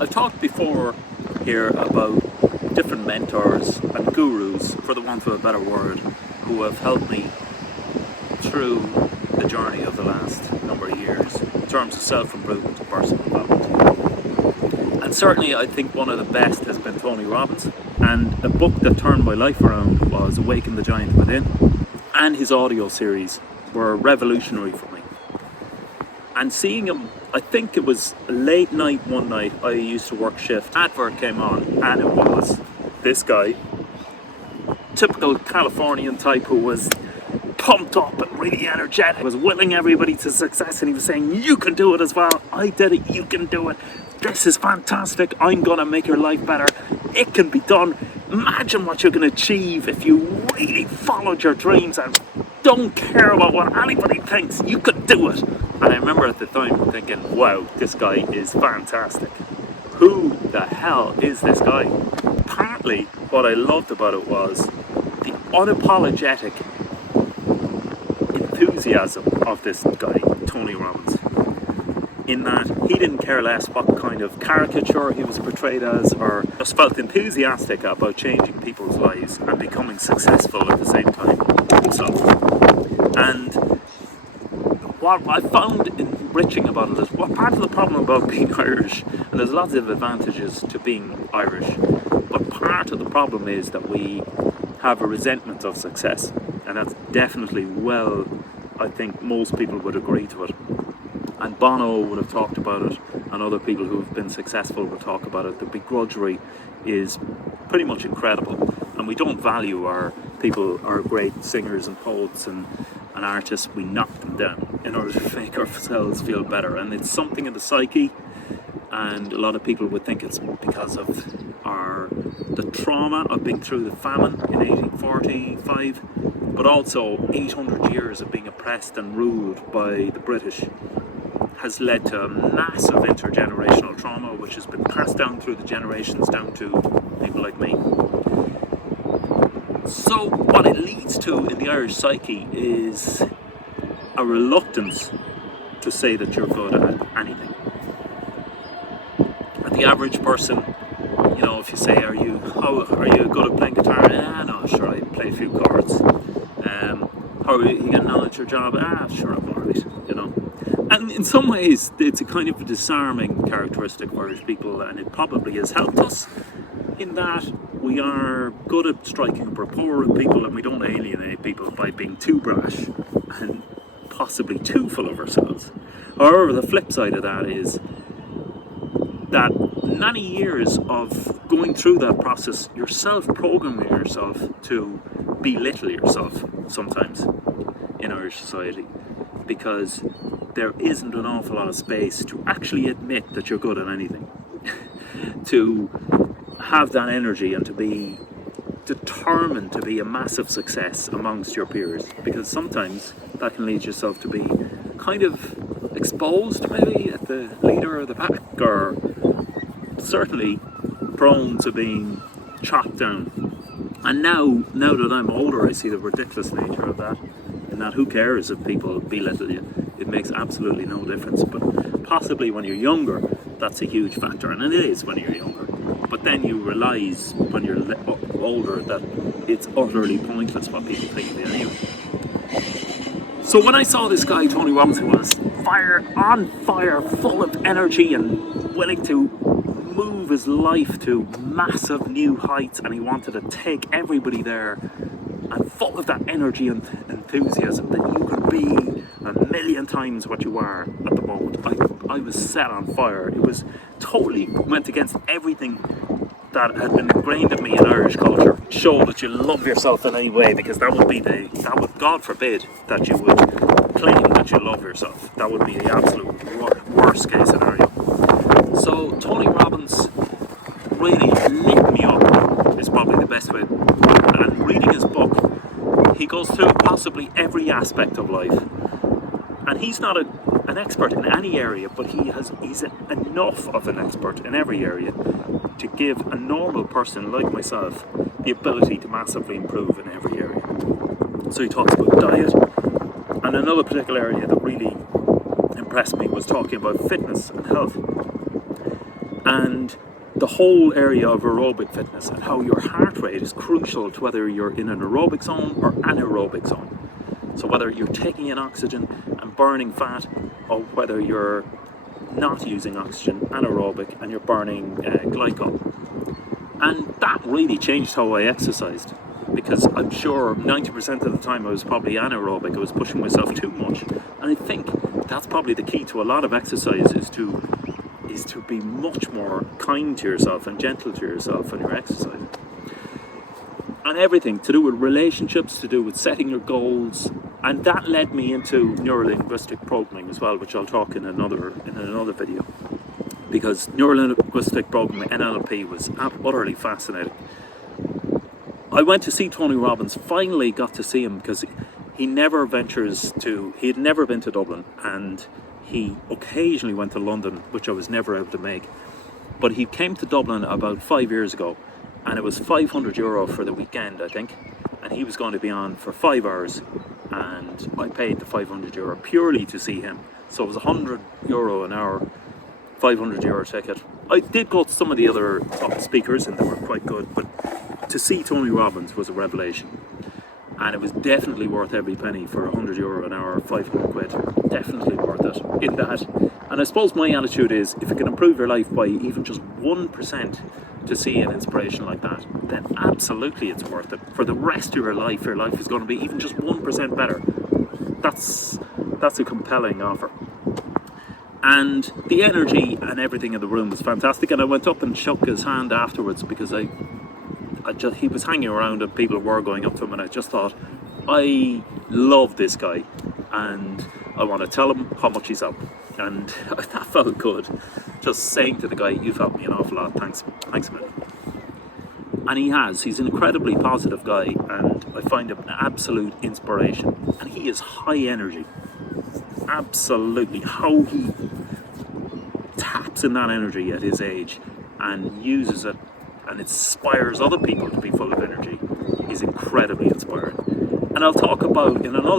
I've talked before here about different mentors and gurus, for the want of a better word, who have helped me through the journey of the last number of years in terms of self-improvement and personal development. And certainly I think one of the best has been Tony Robbins, and a book that turned my life around was Awaken the Giant Within, and his audio series were revolutionary for me. And seeing him, I think it was late night one night, I used to work shift, advert came on, and it was this guy, typical Californian type who was pumped up and really energetic, was willing everybody to success, and he was saying, you can do it as well, I did it, you can do it, this is fantastic, I'm gonna make your life better, it can be done, imagine what you can achieve if you really followed your dreams and don't care about what anybody thinks, you could do it. And I remember at the time thinking, wow, this guy is fantastic. Who the hell is this guy? Partly what I loved about it was the unapologetic enthusiasm of this guy, Tony Robbins, in that he didn't care less what kind of caricature he was portrayed as, or just felt enthusiastic about changing people's lives and becoming successful at the same time himself. And what I found enriching about it is, what part of the problem about being Irish, and there's lots of advantages to being Irish, but part of the problem is that we have a resentment of success, and that's definitely, well, I think most people would agree to it. And Bono would have talked about it, and other people who have been successful would talk about it. The begrudgery is pretty much incredible, and we don't value our people, our great singers and poets and artists. We knock them down in order to make ourselves feel better, and it's something in the psyche, and a lot of people would think it's because of the trauma of being through the famine in 1845, but also 800 years of being oppressed and ruled by the British has led to a massive intergenerational trauma which has been passed down through the generations down to people like me. So what it leads to in the Irish psyche is a reluctance to say that you're good at anything. And the average person, you know, if you say, are you good at playing guitar? No, sure, I play a few chords. How are you getting on at your job? Sure, I'm alright, you know. And in some ways, it's a kind of a disarming characteristic of Irish people, and it probably has helped us in that we are good at striking a rapport with people, and we don't alienate people by being too brash and possibly too full of ourselves. However, the flip side of that is that many years of going through that process, you're self-programming yourself to belittle yourself sometimes in Irish society, because there isn't an awful lot of space to actually admit that you're good at anything. To have that energy and to be determined to be a massive success amongst your peers, because sometimes that can lead yourself to be kind of exposed maybe at the leader or the pack, or certainly prone to being chopped down. And now that I'm older, I see the ridiculous nature of that, and that who cares if people belittle you? It makes absolutely no difference. But possibly when you're younger, that's a huge factor, and it is when you're younger. But then you realise when you're older that it's utterly pointless what people think of you anyway. So when I saw this guy, Tony Robbins, who was on fire, full of energy and willing to move his life to massive new heights, and he wanted to take everybody there, and full of that energy and enthusiasm that you could be a million times what you are at the moment. I was set on fire. It was totally went against everything that had been ingrained in me in Irish culture. Show that you love yourself in any way, because that would, God forbid that you would claim that you love yourself. That would be the absolute worst case scenario. So Tony Robbins really lit me up, is probably the best way to put it. And reading his book, he goes through possibly every aspect of life. And he's not an expert in any area, but he's enough of an expert in every area to give a normal person like myself the ability to massively improve in every area. So he talks about diet, and another particular area that really impressed me was talking about fitness and health. And the whole area of aerobic fitness and how your heart rate is crucial to whether you're in an aerobic zone or anaerobic zone. So whether you're taking in oxygen and burning fat, or whether you're not using oxygen, anaerobic, and you're burning glycol. And that really changed how I exercised, because I'm sure 90% of the time I was probably anaerobic. I was pushing myself too much. And I think that's probably the key to a lot of exercise, is to be much more kind to yourself and gentle to yourself when you're exercising. And everything to do with relationships, to do with setting your goals. And that led me into neuro-linguistic programming as well, which I'll talk in another video. Because neuro-linguistic programming, NLP, was utterly fascinating. I went to see Tony Robbins, finally got to see him, because he had never been to Dublin, and he occasionally went to London, which I was never able to make. But he came to Dublin about 5 years ago, and it was €500 for the weekend, I think. And he was going to be on for 5 hours, and I paid the €500 purely to see him. So it was €100 an hour, €500 ticket. I did go to some of the other speakers, and they were quite good, but to see Tony Robbins was a revelation. And it was definitely worth every penny for €100 an hour, 500 quid. Definitely worth it in that. And I suppose my attitude is, if it can improve your life by even just 1% to see an inspiration like that, then absolutely it's worth it. For the rest of your life is going to be even just 1% better. That's a compelling offer. And the energy and everything in the room was fantastic. And I went up and shook his hand afterwards, because he was hanging around and people were going up to him, and I just thought, I love this guy and I want to tell him how much he's helped. And that felt good, just saying to the guy, you've helped me an awful lot, thanks a million. And he's an incredibly positive guy, and I find him an absolute inspiration. And he is high energy, absolutely. How he taps in that energy at his age and uses it and inspires other people to be full of energy is incredibly inspiring. And I'll talk about in another